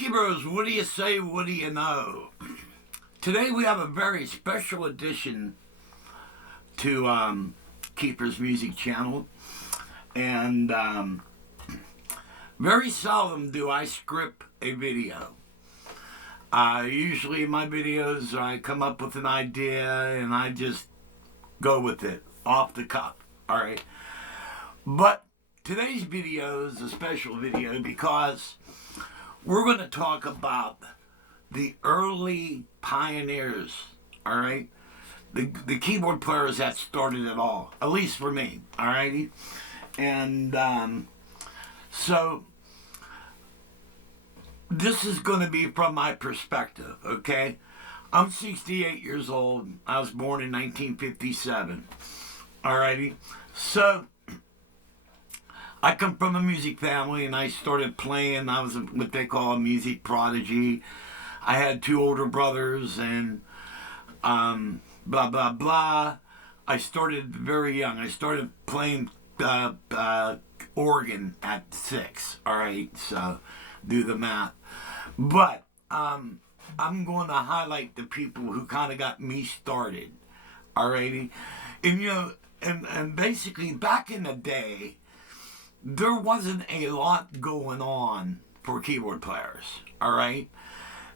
Keepers, what do you say, what do you know? Today we have a very special edition to Keepers Music Channel. And very seldom do I script a video. Usually my videos, I come up with an idea and I just go with it, off the cuff, alright? But today's video is a special video because we're going to talk about the early pioneers, alright? The keyboard players that started it all, at least for me, alrighty? And so this is going to be from my perspective, okay? I'm 68 years old. I was born in 1957, alrighty? So I come from a music family, and I started playing. I was what they call a music prodigy. I had two older brothers, and blah, blah, blah. I started very young. I started playing organ at 6, all right? So do the math. But I'm going to highlight the people who kind of got me started, all righty? And, you know, and basically back in the day, there wasn't a lot going on for keyboard players, all right?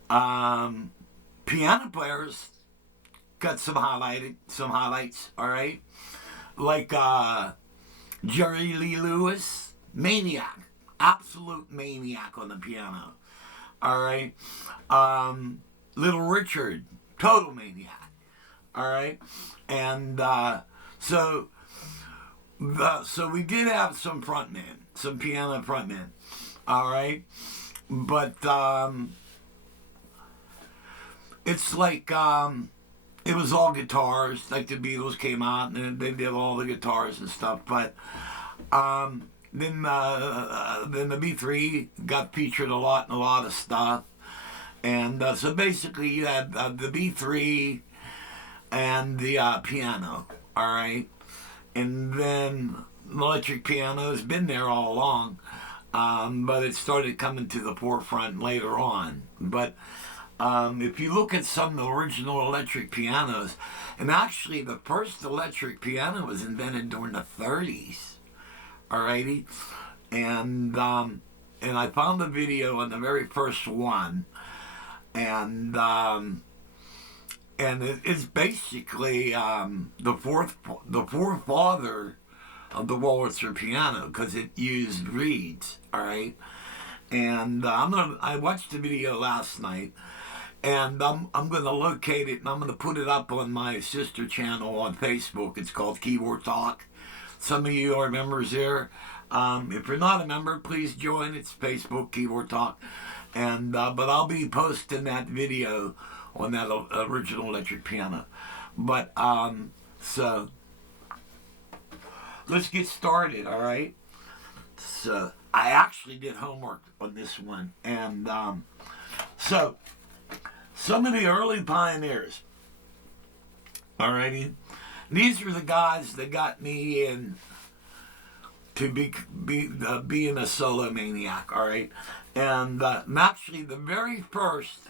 Piano players got some highlights, all right? Like Jerry Lee Lewis, maniac, absolute maniac on the piano, all right? Little Richard, total maniac, all right? And so we did have some frontmen, some piano frontmen, all right? But it's like it was all guitars, like the Beatles came out and they did all the guitars and stuff. But then the B3 got featured a lot in a lot of stuff. And so basically you had the B3 and the piano, all right? And then electric piano has been there all along, but it started coming to the forefront later on. But if you look at some of the original electric pianos, and actually the first electric piano was invented during the 30s, alrighty? And I found the video on the very first one, and it's basically the forefather of the Wurlitzer piano because it used reeds, all right? And I watched the video last night, and I'm gonna locate it and I'm gonna put it up on my sister channel on Facebook. It's called Keyboard Talk. Some of you are members there. If you're not a member, please join. It's Facebook Keyboard Talk, and but I'll be posting that video on that original electric piano. But so let's get started, all right? So I actually did homework on this one, and so some of the early pioneers, all righty? These are the guys that got me in to being a solo maniac, all right? And actually the very first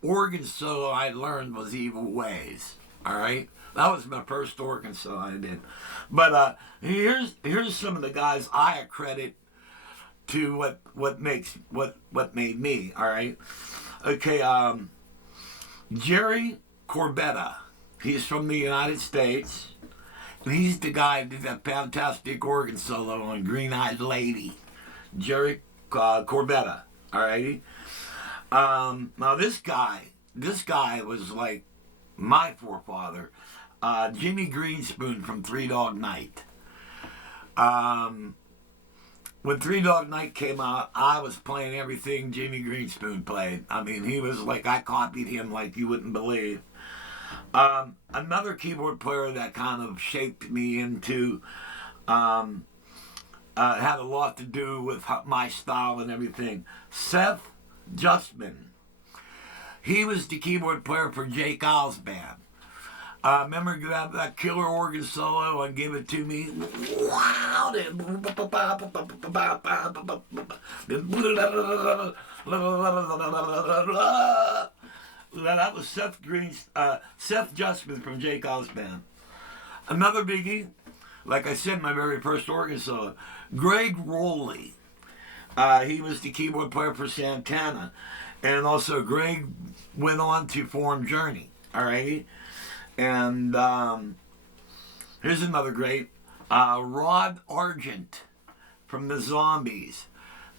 organ solo I learned was Evil Ways, all right? That was my first organ solo I did. But here's some of the guys I accredit to what made me, all right? Okay, Jerry Corbetta. He's from the United States, and he's the guy that did that fantastic organ solo on Green Eyed Lady. Jerry Corbetta, all righty? Now this guy was like my forefather, Jimmy Greenspoon from Three Dog Night. When Three Dog Night came out, I was playing everything Jimmy Greenspoon played. I mean, he was like, I copied him like you wouldn't believe. Another keyboard player that kind of shaped me into, had a lot to do with my style and everything, Seth Justman. He was the keyboard player for Jake Giles' band. Remember that killer organ solo on Give It To Me? Wow! That was Seth Justman from Jake Osband. Another biggie, like I said, my very first organ solo, Greg Rowley. He was the keyboard player for Santana. And also Greg went on to form Journey. Alrighty? And here's another great, Rod Argent from the Zombies.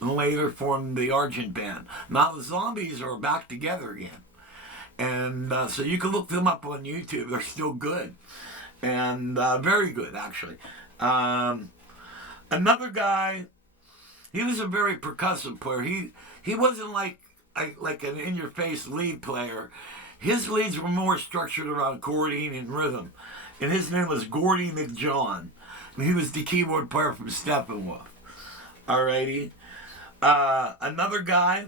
And later formed the Argent Band. Now the Zombies are back together again. And so you can look them up on YouTube. They're still good. And very good, actually. Another guy, he was a very percussive player. He wasn't like an in-your-face lead player. His leads were more structured around chording and rhythm. And his name was Gordy McJohn. And he was the keyboard player from Steppenwolf. Alrighty. Another guy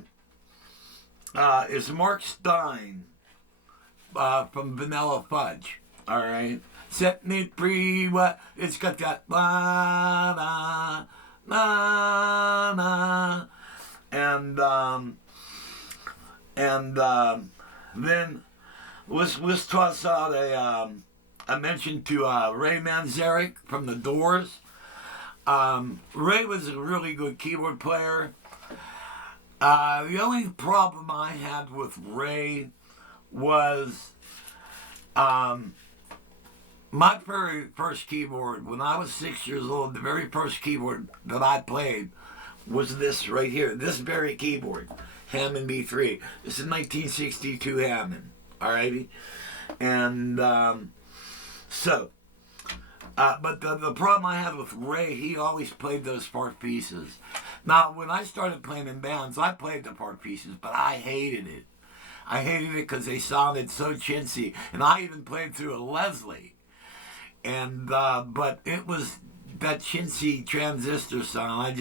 is Mark Stein from Vanilla Fudge. Alright. Set me free, what? It's got that la la la la. And then let's toss out a mention to Ray Manzarek from The Doors. Ray was a really good keyboard player. The only problem I had with Ray was my very first keyboard, when I was 6 years old, the very first keyboard that I played was this right here, this very keyboard, Hammond B3. This is 1962 Hammond, alrighty? And but the problem I had with Ray, he always played those part pieces. Now, when I started playing in bands, I played the part pieces, but I hated it. I hated it because they sounded so chintzy, and I even played through a Leslie. And but it was that chintzy transistor sound.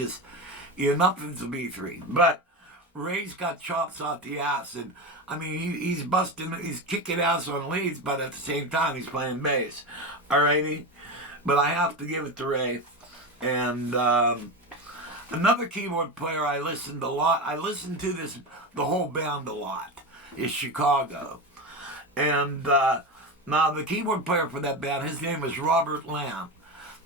Nothing's a B3. But Ray's got chops off the ass, and I mean he's kicking ass on leads, but at the same time he's playing bass. Alrighty, but I have to give it to Ray. And another keyboard player I listened a lot. I listened to the whole band a lot. Is Chicago, and now the keyboard player for that band, his name was Robert Lamb.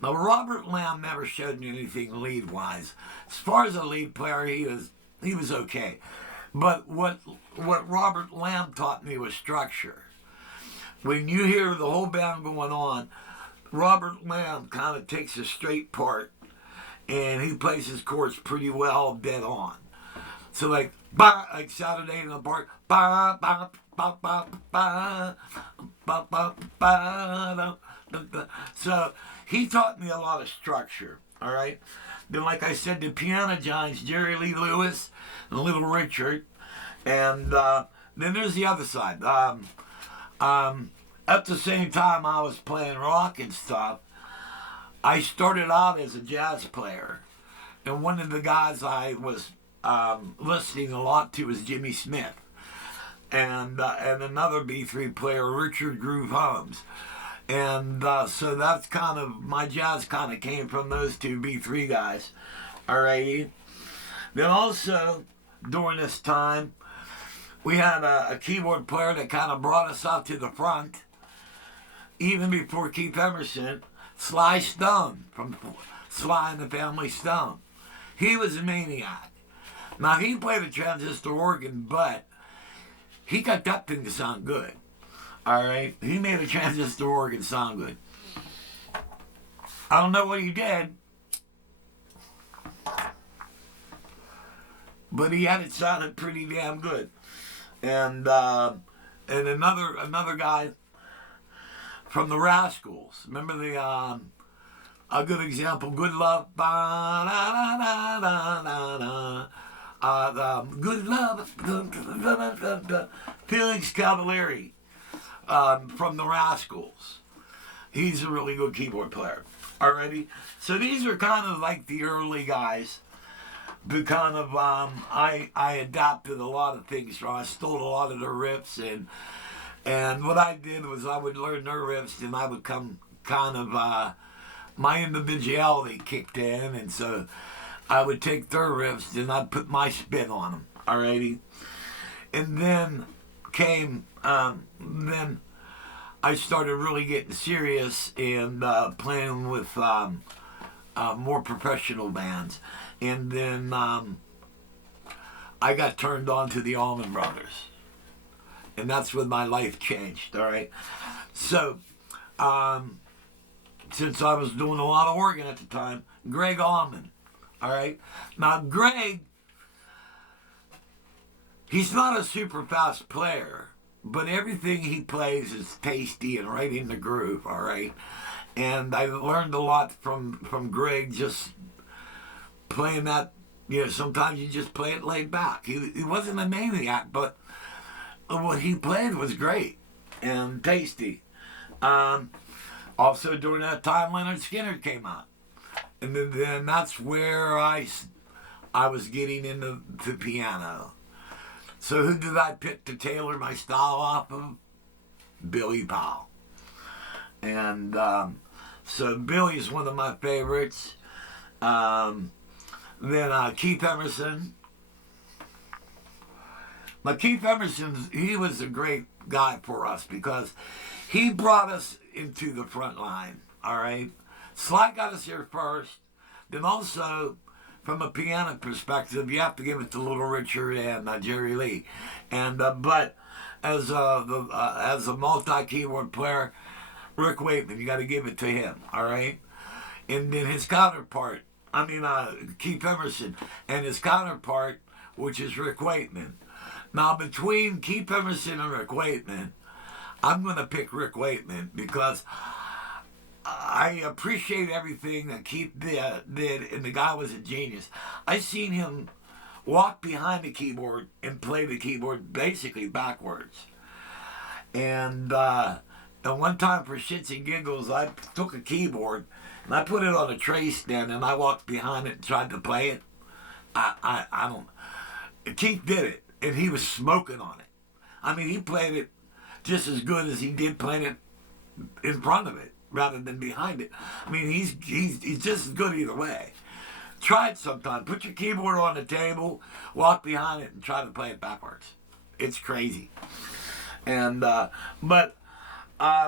Now Robert Lamb never showed me anything lead wise. As far as a lead player, he was okay, but what Robert Lamb taught me was structure. When you hear the whole band going on, Robert Lamb kind of takes a straight part, and he plays his chords pretty well, dead on. So like Saturday in the Park, ba ba ba ba ba ba ba ba. So he taught me a lot of structure. All right. Then, like I said, the piano giants, Jerry Lee Lewis and Little Richard, and then there's the other side. At the same time I was playing rock and stuff, I started out as a jazz player, and one of the guys I was listening a lot to was Jimmy Smith, and another B3 player, Richard Groove Holmes. And so that's kind of, my jazz kind of came from those two B3 guys. Alrighty. Then also, during this time, we had a keyboard player that kind of brought us out to the front, even before Keith Emerson, Sly Stone, from Sly and the Family Stone. He was a maniac. Now, he played a transistor organ, but he got that thing to sound good. Alright? He made a transistor organ sound good. I don't know what he did, but he had it sounding pretty damn good. And another guy from the Rascals. Remember a good example, Good Love. Good Love. Felix Cavalieri from the Rascals. He's a really good keyboard player. Alrighty? So these are kind of like the early guys. But kind of, I adapted a lot of things from. I stole a lot of the riffs, And what I did was I would learn their riffs, and I would come kind of my individuality kicked in, and so I would take their riffs and I'd put my spin on them. Alrighty, and then then I started really getting serious and playing with more professional bands, and then I got turned on to the Allman Brothers, and that's when my life changed. All right, so since I was doing a lot of organ at the time, Greg Allman. All right, now Greg, he's not a super fast player, but everything he plays is tasty and right in the groove. All right, and I learned a lot from Greg just playing that. You know, sometimes you just play it laid back. He wasn't a maniac, but what he played was great and tasty. Also, during that time, Leonard Skinner came out. And then that's where I was getting into the piano. So who did I pick to tailor my style off of? Billy Powell. And so Billy's one of my favorites. Then Keith Emerson. Now Keith Emerson, he was a great guy for us because he brought us into the front line, all right? Sly got us here first. Then also, from a piano perspective, you have to give it to Little Richard and Jerry Lee. And but as a multi-keyboard player, Rick Wakeman, you got to give it to him, all right? And then his counterpart, Keith Emerson, and his counterpart, which is Rick Wakeman. Now, between Keith Emerson and Rick Wakeman, I'm going to pick Rick Wakeman because I appreciate everything that Keith did, and the guy was a genius. I seen him walk behind the keyboard and play the keyboard basically backwards. And one time for shits and giggles, I took a keyboard and I put it on a tray stand and I walked behind it and tried to play it. I don't. Keith did it, and he was smoking on it. He played it just as good as he did playing it in front of it rather than behind it. He's just as good either way. Try it sometime. Put your keyboard on the table, walk behind it, and try to play it backwards. It's crazy. And but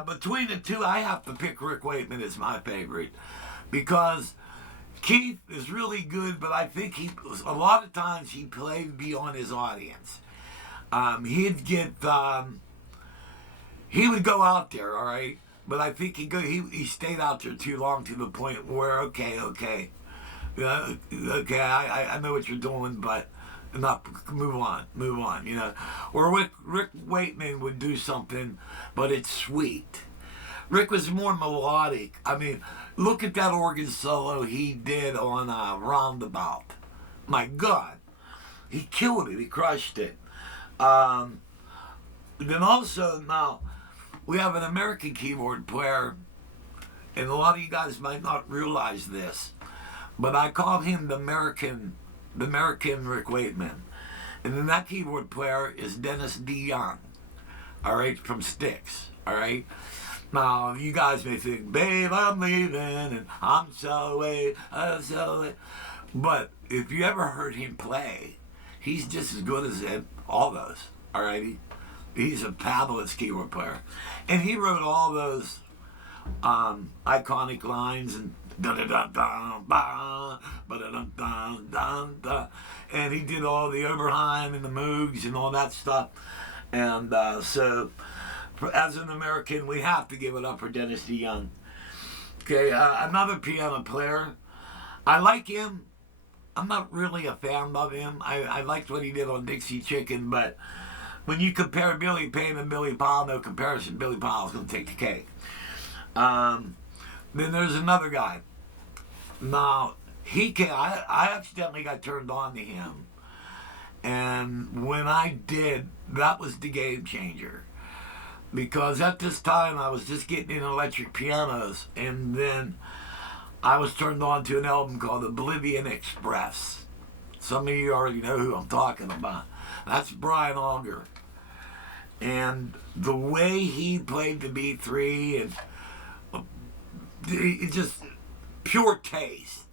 between the two, I have to pick Rick Wakeman as my favorite because Keith is really good, but I think a lot of times he played beyond his audience. He would go out there, all right, but I think he stayed out there too long to the point where okay, I know what you're doing, but enough, move on, you know. Or Rick Wakeman would do something, but it's sweet. Rick was more melodic. Look at that organ solo he did on Roundabout. My God, he killed it. He crushed it. Then also now we have an American keyboard player, and a lot of you guys might not realize this, but I call him the American Rick Wakeman. And then that keyboard player is Dennis DeYoung, all right, from Styx, all right. Now you guys may think, "Babe, I'm leaving," and "I'm so away, but if you ever heard him play, he's just as good as all those, all right. He's a fabulous keyboard player, and he wrote all those iconic lines and and he did all the Oberheim and the Moogs and all that stuff. And so, as an American, we have to give it up for Dennis DeYoung. Okay, another piano player. I like him. I'm not really a fan of him. I liked what he did on Dixie Chicken, but when you compare Billy Payne and Billy Powell, no comparison. Billy Powell's going to take the cake. Then there's another guy. Now, I accidentally got turned on to him. And when I did, that was the game changer. Because at this time, I was just getting in electric pianos. And then I was turned on to an album called Oblivion Express. Some of you already know who I'm talking about. That's Brian Auger. And the way he played the B3, and it just pure taste.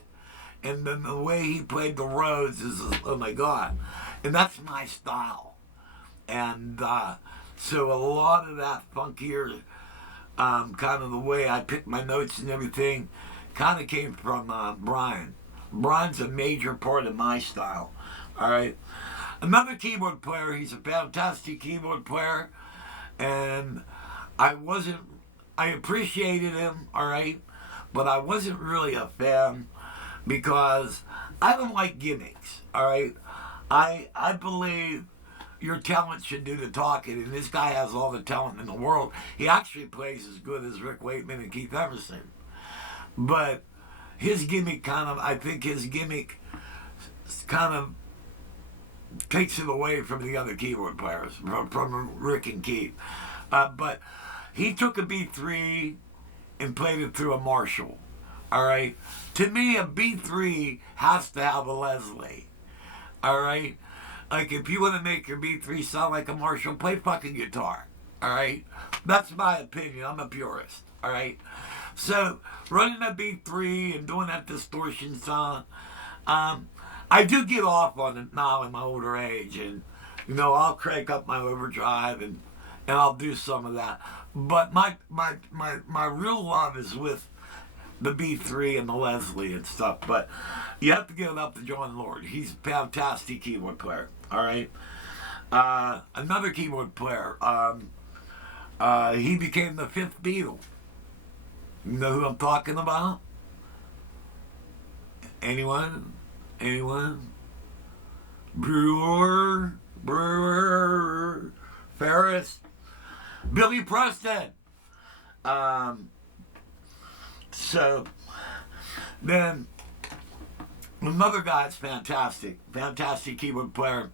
And then the way he played the Rhodes is, oh my God. And that's my style. And so a lot of that funkier, kind of the way I pick my notes and everything, kind of came from Brian. Brian's a major part of my style. All right. Another keyboard player, he's a fantastic keyboard player. And I appreciated him, all right, but I wasn't really a fan because I don't like gimmicks, all right. I believe your talent should do the talking, and this guy has all the talent in the world. He actually plays as good as Rick Wakeman and Keith Emerson. But his gimmick I think his gimmick kind of takes it away from the other keyboard players, from Rick and Keith. But he took a B3 and played it through a Marshall. All right? To me, a B3 has to have a Leslie. All right? Like, if you want to make your B3 sound like a Marshall, play fucking guitar. All right? That's my opinion. I'm a purist. All right? So, running a B3 and doing that distortion sound, I do get off on it now in my older age, and I'll crank up my overdrive and I'll do some of that. But my real love is with the B3 and the Leslie and stuff. But you have to give it up to John Lord. He's a fantastic keyboard player. All right. Another keyboard player. He became the fifth Beatle. You know who I'm talking about? Anyone? Brewer, Ferris, Billy Preston. So then another guy that's fantastic keyboard player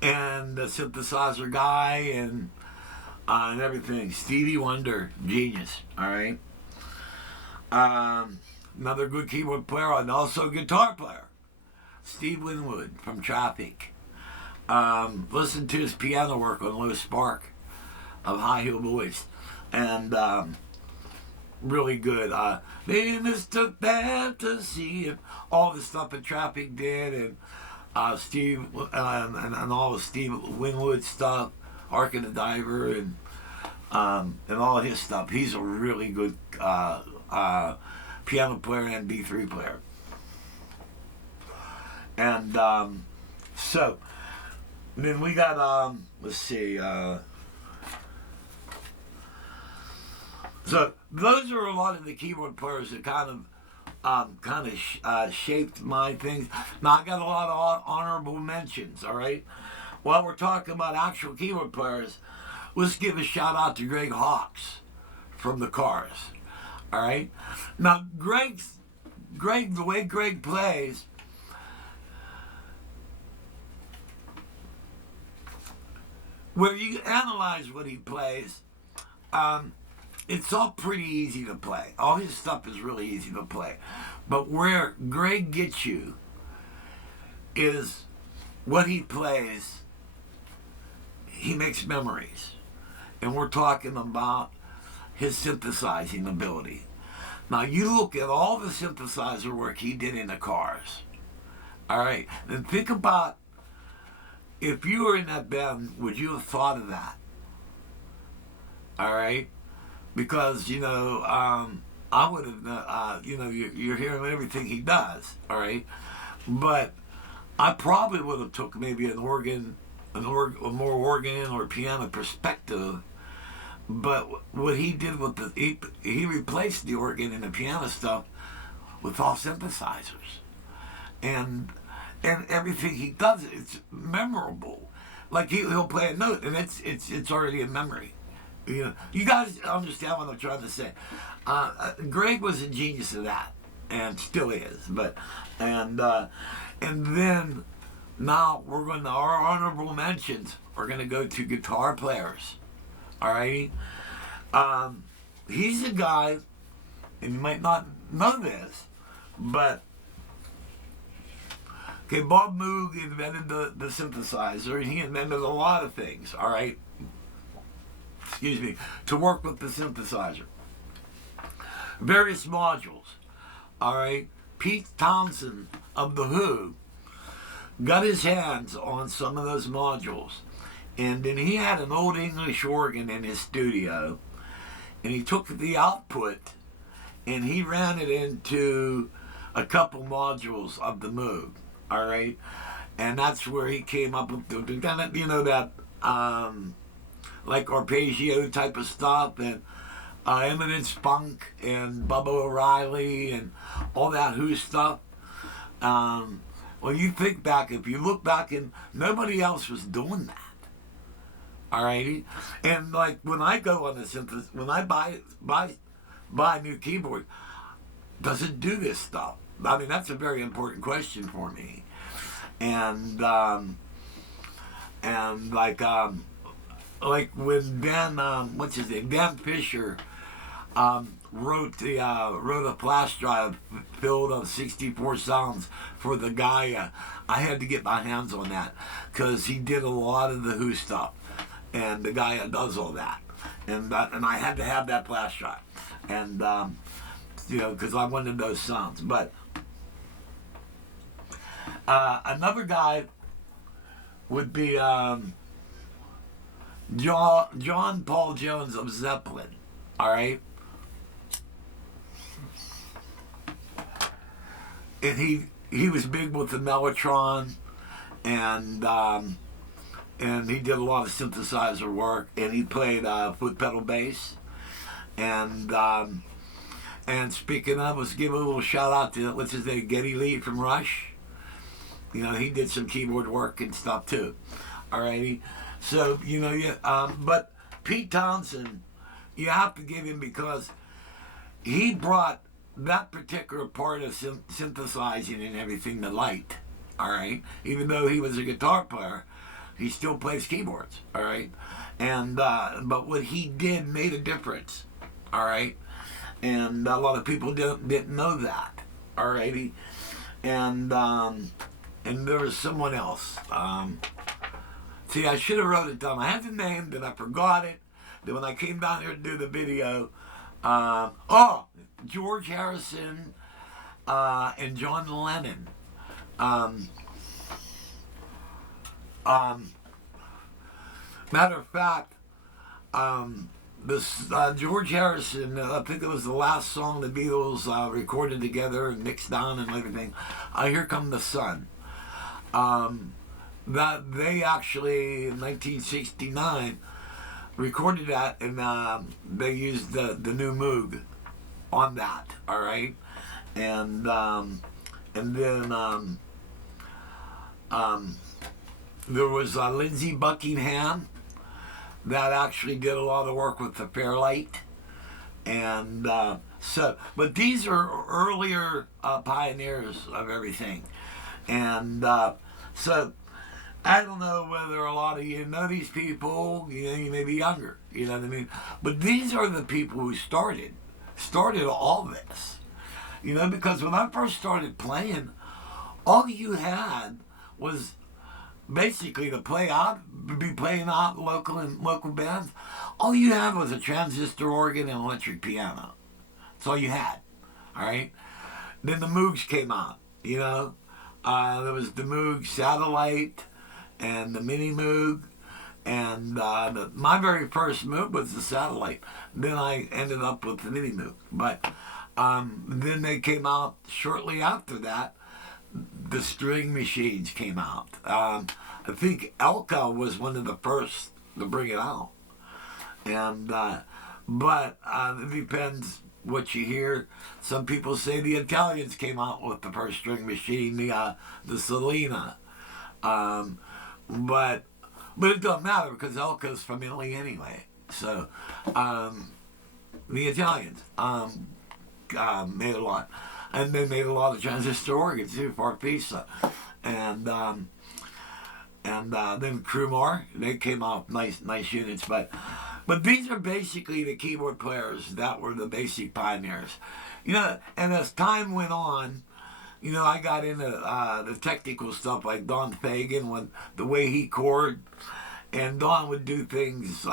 and the synthesizer guy and everything. Stevie Wonder, genius. All right. Another good keyboard player and also guitar player, Steve Winwood from Traffic. Listen to his piano work on Low Spark of High Heel Boys, and really good. They Mr. Fantasy and all the stuff that Traffic did, and Steve and all the Steve Winwood stuff, Ark of the Diver, and all his stuff. He's a really good piano player and B3 player. And so then we got let's see. So those are a lot of the keyboard players that kind of shaped my things. Now I got a lot of honorable mentions. All right. While we're talking about actual keyboard players, let's give a shout out to Greg Hawkes from the Cars. All right. Now Greg, the way Greg plays, where you analyze what he plays, it's all pretty easy to play. All his stuff is really easy to play. But where Greg gets you is what he plays, he makes memories. And we're talking about his synthesizing ability. Now you look at all the synthesizer work he did in the Cars. All right. Then think about, if you were in that band, would you have thought of that? All right? Because, I would have, you're hearing everything he does, all right? But I probably would have took maybe a more organ or piano perspective. But what he did with he replaced the organ and the piano stuff with all synthesizers. And everything he does, it's memorable. Like he'll play a note and it's already in memory. You guys understand what I'm trying to say. Greg was a genius of that, and still is. And then now we're going to our honorable mentions. We're going to go to guitar players. All right. He's a guy, and you might not know this, but Okay, Bob Moog invented the synthesizer, and he invented a lot of things, all right? Excuse me, to work with the synthesizer. Various modules, all right? Pete Townsend of The Who got his hands on some of those modules, and then he had an old English organ in his studio, and he took the output and he ran it into a couple modules of the Moog, all right? And that's where he came up with that like arpeggio type of stuff, and Eminence Funk and Bubba O'Reilly and all that Who stuff. Well, you think back, if you look back, and nobody else was doing that. Alrighty, and like when I go on the synthesis, when I buy a new keyboard, does it do this stuff? I mean, that's a very important question for me, and like when Dan, what's his name, Dan Fisher, wrote a flash drive filled of 64 sounds for the Gaia. I had to get my hands on that because he did a lot of the Who stuff, and the Gaia does all that, and I had to have that flash drive, and because I wanted those sounds. But another guy would be John Paul Jones of Zeppelin. All right. And he was big with the Mellotron, and he did a lot of synthesizer work, and he played foot pedal bass, and speaking of, let's give a little shout out to what's his name, Geddy Lee from Rush. He did some keyboard work and stuff too. Alrighty, so but Pete Townsend, you have to give him, because he brought that particular part of synthesizing and everything to light. All right, even though he was a guitar player, he still plays keyboards. All right, and but what he did made a difference. All right, and a lot of people didn't know that. All righty, and there was someone else. See, I should have wrote it down. I had the name, then I forgot it. Then when I came down here to do the video, George Harrison and John Lennon. Matter of fact, this George Harrison, I think it was the last song the Beatles recorded together and mixed down and everything. Here Come the Sun. That they actually in 1969 recorded that, and they used the new Moog on that. All right, and then there was Lindsey Buckingham that actually did a lot of work with the Fairlight, and but these are earlier pioneers of everything, and so I don't know whether a lot of you know these people. You may be younger, you know what I mean, but these are the people who started all this, because when I first started playing, all you had was basically to be playing out local bands. All you had was a transistor organ and electric piano. That's all you had. All right. Then the Moogs came out. There was the Moog Satellite and the Mini Moog, and my very first Moog was the Satellite. Then I ended up with the Mini Moog. But then they came out shortly after that. The string machines came out. I think Elka was one of the first to bring it out, and but it depends what you hear. Some people say the Italians came out with the first string machine, the Selena, but it doesn't matter because Elka's from Italy anyway. So the Italians made a lot. And they made a lot of transistor organs too, Farfisa, and then Crewmore. They came out nice units, but these are basically the keyboard players that were the basic pioneers, And as time went on, You know, I got into the technical stuff like Don Fagan, when the way he chord, and Don would do things. He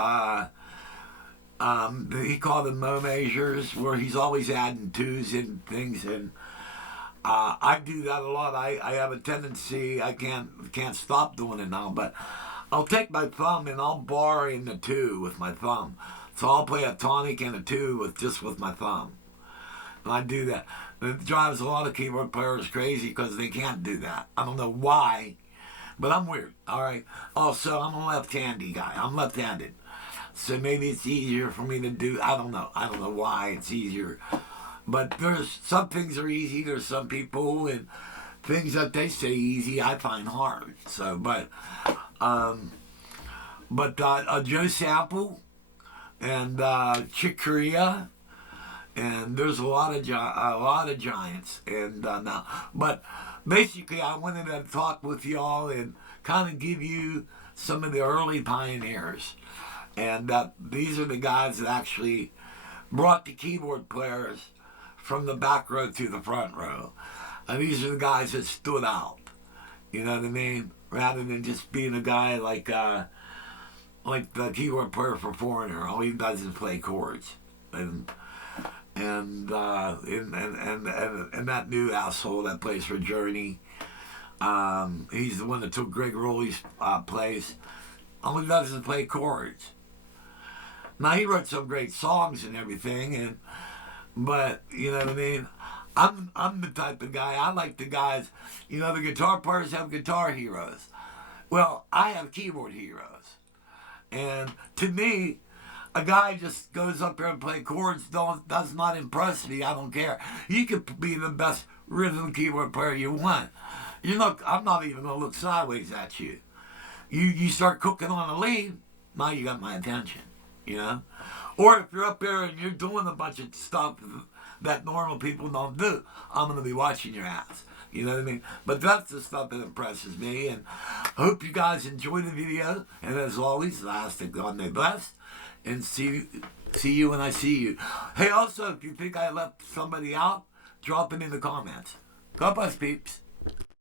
called them mo measures, where he's always adding twos and things, and I do that a lot. I have a tendency, I can't stop doing it now, but I'll take my thumb and I'll bar in the two with my thumb. So I'll play a tonic and a two with my thumb. And I do that. It drives a lot of keyboard players crazy because they can't do that. I don't know why, but I'm weird. All right. Also, I'm a left-handed guy. I'm left-handed. So maybe it's easier for me to do. I don't know. I don't know why it's easier. But there's some things are easy. There's some people and things that they say easy I find hard. So, but Joe Sample and Chick Corea, and there's a lot of giants. And now, but basically, I wanted to talk with y'all and kind of give you some of the early pioneers, and these are the guys that actually brought the keyboard players from the back row to the front row. And these are the guys that stood out. You know what I mean? Rather than just being a guy like the keyboard player for Foreigner. All he does is play chords. And that new asshole that plays for Journey, he's the one that took Greg Rowley's place. All he does is play chords. Now, he wrote some great songs and everything, but you know what I mean? I'm the type of guy, I like the guys, you know, the guitar players have guitar heroes. Well, I have keyboard heroes. And to me, a guy just goes up there and play chords, does not impress me. I don't care. You could be the best rhythm keyboard player you want. I'm not even going to look sideways at you. You start cooking on a lead, now you got my attention, you know? Or if you're up there and you're doing a bunch of stuff that normal people don't do, I'm going to be watching your ass. You know what I mean? But that's the stuff that impresses me. And I hope you guys enjoy the video. And as always, I ask that God may bless. And see you when I see you. Hey, also, if you think I left somebody out, drop it in the comments. God bless, peeps.